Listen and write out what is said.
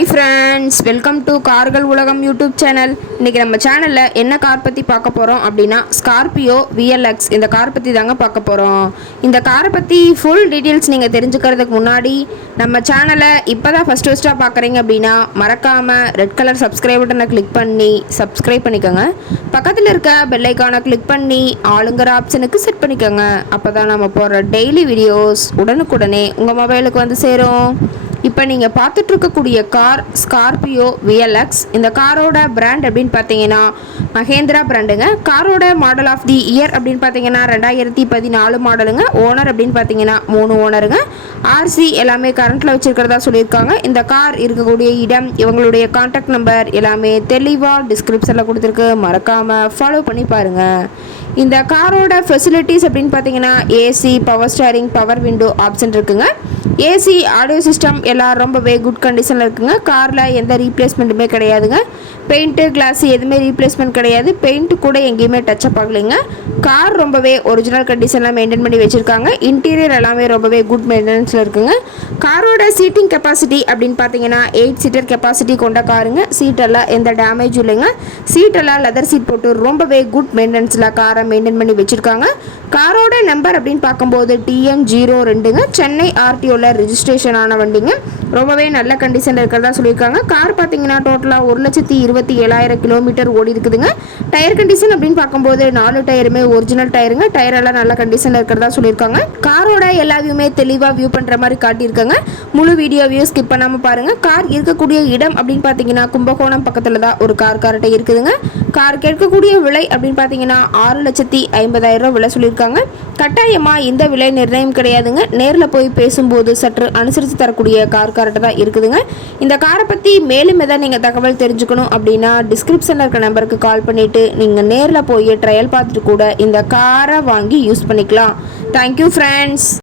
Hi friends, welcome to கார்கள் உலகம் YouTube channel. இன்றைக்கி நம்ம சேனலில் என்ன கார் பற்றி பார்க்க போகிறோம் அப்படின்னா ஸ்கார்பியோ VLX இந்த கார் பற்றி தாங்க பார்க்க போகிறோம். இந்த காரை பற்றி ஃபுல் டீட்டெயில்ஸ் நீங்கள் தெரிஞ்சுக்கிறதுக்கு முன்னாடி நம்ம சேனலை இப்போ தான் ஃபஸ்ட்டாக பார்க்குறீங்க அப்படின்னா மறக்காமல் ரெட் கலர் சப்ஸ்கிரைப் பட்டனை கிளிக் பண்ணி சப்ஸ்கிரைப் பண்ணிக்கோங்க. பக்கத்தில் இருக்க பெல்லைக்கானை கிளிக் பண்ணி ஆளுங்கிற ஆப்ஷனுக்கு செட் பண்ணிக்கோங்க. அப்போ தான் நம்ம போடுற டெய்லி வீடியோஸ் உடனுக்குடனே உங்கள் மொபைலுக்கு வந்து சேரும். இப்போ நீங்கள் பார்த்துட்டு இருக்கக்கூடிய கார் ஸ்கார்பியோ VLX. இந்த காரோட பிராண்ட் அப்படின்னு பார்த்தீங்கன்னா மஹேந்திரா பிராண்டுங்க. காரோட மாடல் ஆஃப் தி இயர் அப்படின்னு பார்த்தீங்கன்னா 2014 மாடலுங்க. ஓனர் அப்படின்னு பார்த்தீங்கன்னா 3 ஓனருங்க. RC எல்லாமே கரண்ட்டில் வச்சுருக்கிறதா சொல்லியிருக்காங்க. இந்த கார் இருக்கக்கூடிய இடம், இவங்களுடைய கான்டாக்ட் நம்பர் எல்லாமே தெளிவாக டிஸ்கிரிப்ஷனில் கொடுத்துருக்கு. மறக்காமல் ஃபாலோ பண்ணி பாருங்கள். இந்த காரோட ஃபெசிலிட்டிஸ் அப்படின்னு பார்த்தீங்கன்னா AC, power steering, power window option இருக்குங்க. AC ஆடியோ சிஸ்டம் எல்லாம் ரொம்பவே குட் கண்டிஷனில் இருக்குங்க. காரில் எந்த ரீப்ளேஸ்மெண்ட்டுமே கிடையாதுங்க. பெயிண்ட்டு, கிளாஸு எதுவுமே ரீப்ளேஸ்மெண்ட் கிடையாது. பெயிண்ட்டு கூட எங்கேயுமே டச்சப் ஆகலைங்க. கார் ரொம்பவே ஒரிஜினல் கண்டிஷனில் மெயின்டைன் பண்ணி வச்சுருக்காங்க. இன்டீரியர் எல்லாமே ரொம்பவே குட் மெயின்டெனன்ஸில் இருக்குங்க. காரோட சீட்டிங் கெப்பாசிட்டி அப்படின்னு பார்த்தீங்கன்னா 8 சீட்டர் கெப்பாசிட்டி கொண்ட காருங்க. சீட்டெல்லாம் எந்த டேமேஜும் இல்லைங்க. சீட்டெல்லாம் லெதர் சீட் போட்டு ரொம்பவே குட் மெயின்டெனன்ஸில் காரை மெயின்டைன் பண்ணி வச்சுருக்காங்க. காரோட நம்பர் அப்படின்னு பார்க்கும்போது TN02ங்க. சென்னை RTOவில் ரிஜிஸ்ட்ரேஷன் ஆன வண்டிங்க. ரொம்பவே நல்ல கண்டிஷனில் இருக்கிறதா சொல்லியிருக்காங்க. கார் பார்த்தீங்கன்னா டோட்டலாக 1,27,000 கிலோமீட்டர் ஓடி இருக்குதுங்க. டயர் கண்டிஷன் அப்படின்னு பார்க்கும்போது 4 டயருமே ஒரிஜினல் டயருங்க. டயர் எல்லாம் நல்ல கண்டிஷனில் இருக்கிறதா சொல்லியிருக்காங்க. காரோட எல்லா வியூமே தெளிவாக வியூ பண்ணுற மாதிரி காட்டியிருக்காங்க. முழு வீடியோவையும் ஸ்கிப் பண்ணாமல் பாருங்கள். கார் இருக்கக்கூடிய இடம் அப்படின்னு பார்த்தீங்கன்னா கும்பகோணம் பக்கத்தில் தான் ஒரு கார் கார்ட்டை இருக்குதுங்க. கார் கேட்கக்கூடிய விலை அப்படின்னு பார்த்தீங்கன்னா 6,50,000 விலை சொல்லியிருக்காங்க. கட்டாயமாக இந்த விலை நிர்ணயம் கிடையாதுங்க. நேரில் போய் பேசும்போது சற்று அனுசரித்து தரக்கூடிய கார் கார்ட்டை தான் இருக்குதுங்க. இந்த காரை பற்றி மேலும் எதாவது நீங்கள் தகவல் தெரிஞ்சுக்கணும் அப்படின்னா டிஸ்கிரிப்ஷனில் இருக்க நம்பருக்கு கால் பண்ணிவிட்டு நீங்கள் நேரில் போய் ட்ரையல் பார்த்துட்டு கூட இந்த காரை வாங்கி யூஸ் பண்ணிக்கலாம். Thank you friends.